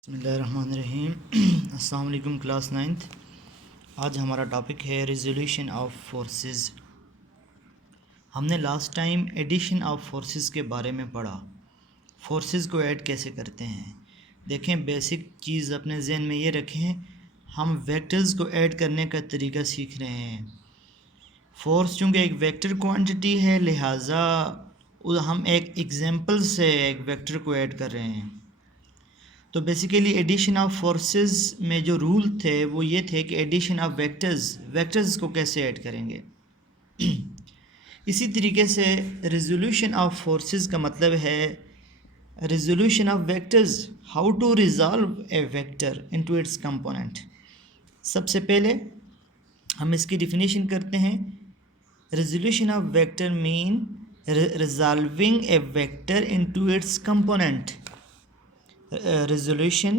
बिस्मिल्लाहिर्रहमानिर्रहीम। अस्सलाम वालेकुम क्लास 9th। आज हमारा टॉपिक है रिजोल्यूशन ऑफ फोर्सेस। हमने last time addition of forces के बारे में पढ़ा। फोर्सेस को ऐड कैसे करते हैं। देखें, बेसिक चीज़ अपने जहन में ये रखें, हम वेक्टर्स को ऐड करने का तरीका सीख रहे हैं। फोर्स चूँकि एक वेक्टर क्वांटिटी है, लिहाजा हम एक एग्जांपल से एक वेक्टर को ऐड कर रहे हैं। तो बेसिकली एडिशन ऑफ फोर्सेस में जो रूल थे वो ये थे कि एडिशन ऑफ वेक्टर्स को कैसे ऐड करेंगे। इसी तरीके से रिजोल्यूशन ऑफ फोर्सेस का मतलब है resolution of vectors, how to resolve a vector into its component. सबसे पहले हम इसकी डिफिनीशन करते हैं। Resolution of vector mean resolving a vector into its component. Resolution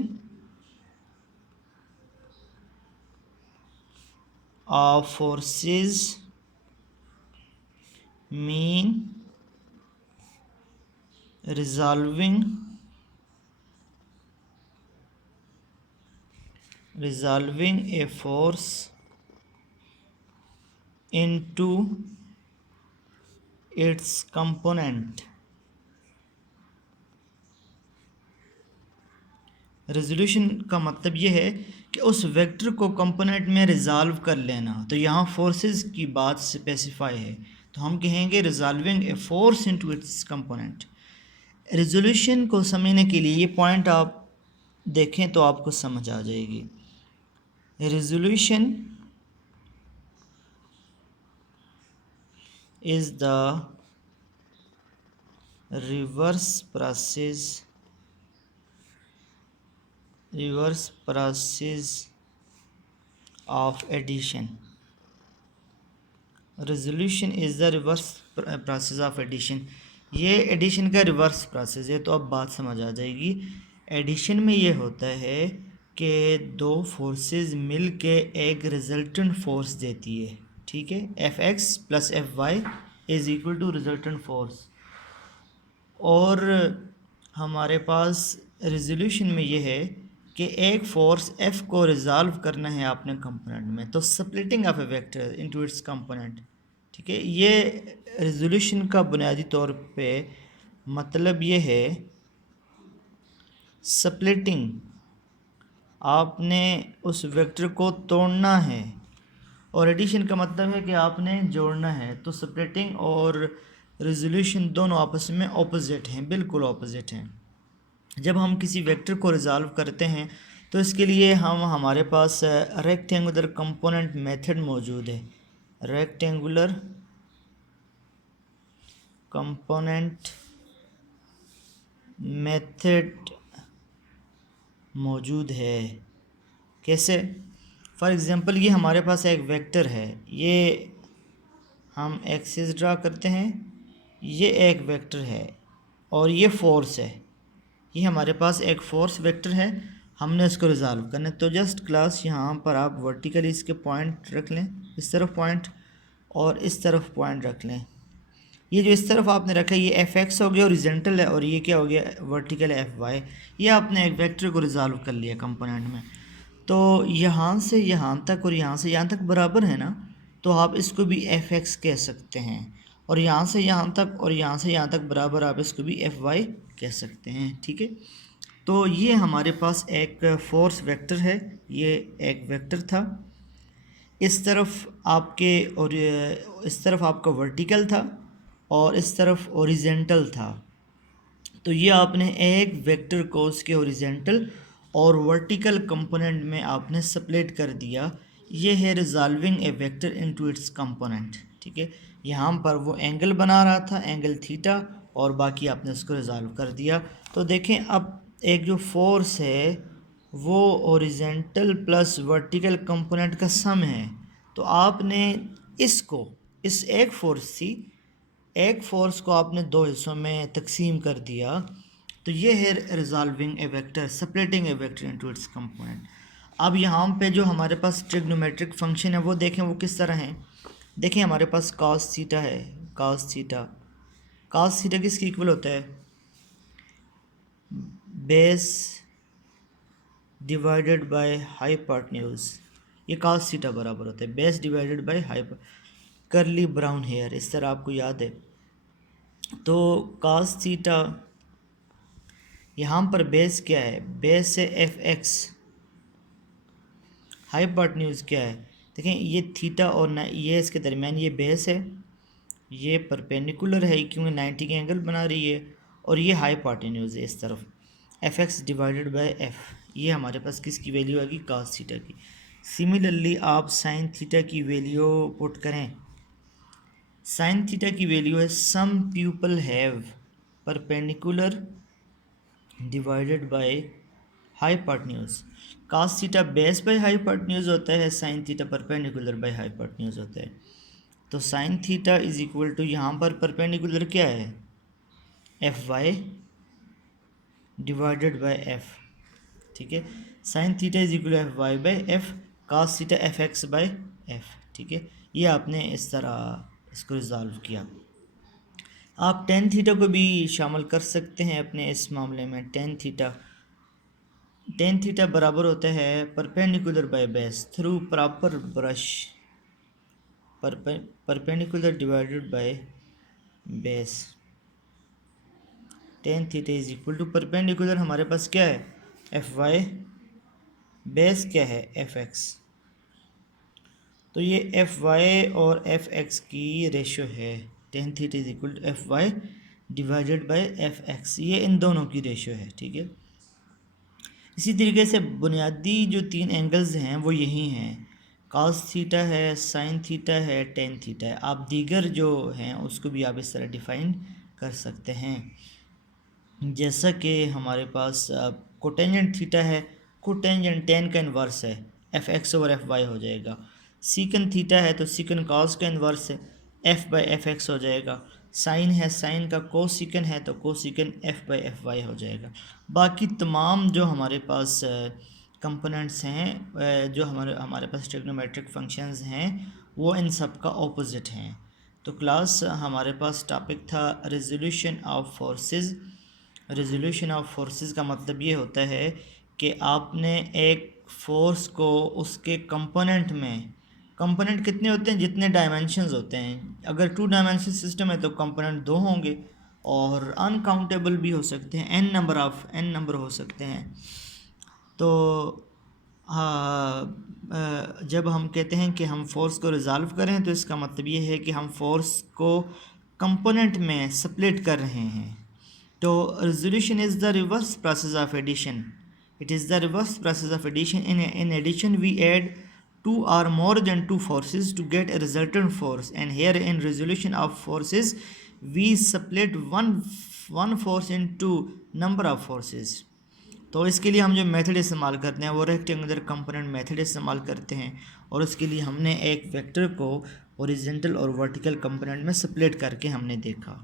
of forces mean resolving a force into its component। Resolution का मतलब ये है कि उस वेक्टर को कंपोनेंट में रिजॉल्व कर लेना। तो यहाँ फोर्सेस की बात स्पेसिफाई है, तो हम कहेंगे resolving a force into its component. Resolution को समझने के लिए ये पॉइंट आप देखें तो आपको समझ आ जाएगी। Resolution is the reverse process of addition। Resolution is the reverse process of addition. ये एडिशन का रिवर्स प्रोसेस है, तो अब बात समझ आ जाएगी। एडिशन में ये होता है कि दो फोर्सेस मिल के एक रिजल्टेंट फोर्स देती है, ठीक है। Fx + Fy is equal to resultant force. और हमारे पास रेजोल्यूशन में ये है कि एक फोर्स F को रिजॉल्व करना है आपने कंपोनेंट में, तो splitting of A vector into its component, ठीक है। ये रेजोल्यूशन का बुनियादी तौर पे मतलब ये है स्प्लिटिंग, आपने उस वेक्टर को तोड़ना है, और एडिशन का मतलब है कि आपने जोड़ना है। तो स्प्लिटिंग और रेजोल्यूशन दोनों आपस में ऑपोजिट हैं, बिल्कुल ऑपोजिट हैं। जब हम किसी वेक्टर को रिजॉल्व करते हैं तो इसके लिए हमारे पास रेक्टेंगुलर कंपोनेंट मेथड मौजूद है। रेक्टेंगुलर कंपोनेंट मेथड मौजूद है। कैसे? फॉर एग्ज़ाम्पल ये हमारे पास एक वेक्टर है, ये हम एक्सिस ड्रा करते हैं, ये एक वेक्टर है और ये फोर्स है। ये हमारे पास एक फोर्स वेक्टर है, हमने इसको रिजॉल्व करना है। तो जस्ट क्लास यहाँ पर आप वर्टिकली इसके पॉइंट रख लें, इस तरफ पॉइंट और इस तरफ पॉइंट रख लें। ये जो इस तरफ आपने रखा है ये Fx हो गया ओरिजेंटल है, और ये क्या हो गया वर्टिकल Fy। ये आपने एक वेक्टर को रिजॉल्व कर लिया कंपोनेंट में। तो यहाँ से यहाँ तक और यहाँ से यहाँ तक बराबर है ना, तो आप इसको भी Fx कह सकते हैं। और यहाँ से यहाँ तक और यहाँ से यहाँ तक बराबर, आप इसको भी Fy कह सकते हैं, ठीक है। तो ये हमारे पास एक फोर्स वेक्टर है, ये एक वेक्टर था। इस तरफ आपके और इस तरफ आपका वर्टिकल था और इस तरफ ओरिजेंटल था। तो ये आपने एक वेक्टर को उसके ओरिजेंटल और वर्टिकल कंपोनेंट में आपने स्प्लिट कर दिया। ये है resolving a vector into its component, ठीक है। यहाँ पर वो एंगल बना रहा था, एंगल थीटा, और बाकी आपने उसको रिजॉल्व कर दिया। तो देखें, अब एक जो फोर्स है वो ओरिजेंटल प्लस वर्टिकल कंपोनेंट का सम है। तो आपने इसको, इस एक फोर्स को आपने दो हिस्सों में तकसीम कर दिया। तो ये है resolving a vector, splitting A vector into its component. अब यहाँ पे जो हमारे पास ट्रिग्नोमेट्रिक फंक्शन है वो देखें वो किस तरह है। देखें, हमारे पास cos थीटा है, cos थीटा किसके इक्वल होता है? बेस डिवाइडेड बाय हाइपोटेन्यूज, ये cos थीटा बराबर होता है बेस डिवाइडेड बाय हाइपर करली ब्राउन हेयर, इस तरह आपको याद है। तो cos थीटा यहाँ पर बेस क्या है, बेस है एफ एक्स, हाइपोटेन्यूज क्या है, देखें ये थीटा और ना ये इसके दरमियान ये बेस है, ये परपेंडिकुलर है क्योंकि 90 के एंगल बना रही है, और ये हाइपोटेन्यूज है इस तरफ, F X divided by F, ये हमारे पास किसकी वैल्यू आएगी, cos थीटा की। सिमिलरली आप साइन थीटा की वैल्यू पुट करें, साइन थीटा की वैल्यू है some people have perpendicular divided by hypotenuse, cos theta base by hypotenuse होता है, sine theta perpendicular by hypotenuse होता है। तो sine theta is equal to यहाँ पर परपेंडिकुलर क्या है, F Y divided by F, ठीक है। Sine theta is equal F Y by F, cos theta F X by F, ठीक है। ये आपने इस तरह इसको रिजॉल्व किया। आप टेन थीटा को भी शामिल कर सकते हैं अपने इस मामले में। टेन थीटा बराबर होता है perpendicular by base through proper brush, perpendicular divided by base, tan theta is equal to perpendicular हमारे पास क्या है, एफ वाई, बेस क्या है, एफ एक्स। तो ये एफ वाई और एफ एक्स की रेशो है, tan theta is equal to F Y divided by F X, ये इन दोनों की रेशो है, ठीक है। इसी तरीके से बुनियादी जो तीन एंगल्स हैं वो यही हैं, cos थीटा है, साइन थीटा है, टेन थीटा है। आप दीगर जो हैं उसको भी आप इस तरह डिफ़ाइन कर सकते हैं, जैसा कि हमारे पास कोटेंजेंट थीटा है, कोटेंजेंट टेन का इन्वर्स है, F X over F Y हो जाएगा। सीकन थीटा है तो सीकन कॉस का इन्वर्स है, एफ बाई एफ एक्स हो जाएगा। साइन है, साइन का कोसिकन है तो cosecant F by F Y हो जाएगा। बाकी तमाम जो हमारे पास कंपोनेंट्स हैं, जो हमारे पास ट्रिग्नोमेट्रिक फंक्शंस हैं, वो इन सब का ऑपोजिट हैं। तो क्लास हमारे पास टॉपिक था resolution of forces. Resolution of forces का मतलब ये होता है कि आपने एक फोर्स को उसके कंपोनेंट में, कंपोनेंट कितने होते हैं, जितने डायमेंशंस होते हैं। अगर टू डायमेंशन सिस्टम है तो कंपोनेंट दो होंगे, और अनकाउंटेबल भी हो सकते हैं, एन नंबर हो सकते हैं। तो जब हम कहते हैं कि हम फोर्स को रिजॉल्व करें तो इसका मतलब ये है कि हम फोर्स को कंपोनेंट में स्प्लिट कर रहे हैं। तो resolution is the reverse process of addition. It is the reverse process of addition. In addition, we add two or more than two forces to get a resultant force. And here in resolution of forces, we split one force into number of forces. तो इसके लिए हम जो method इस्तेमाल करते हैं वो rectangular component method इस्तेमाल करते हैं, और उसके लिए हमने एक वेक्टर को हॉरिजॉन्टल और वर्टिकल कंपोनेंट में स्प्लिट करके हमने देखा।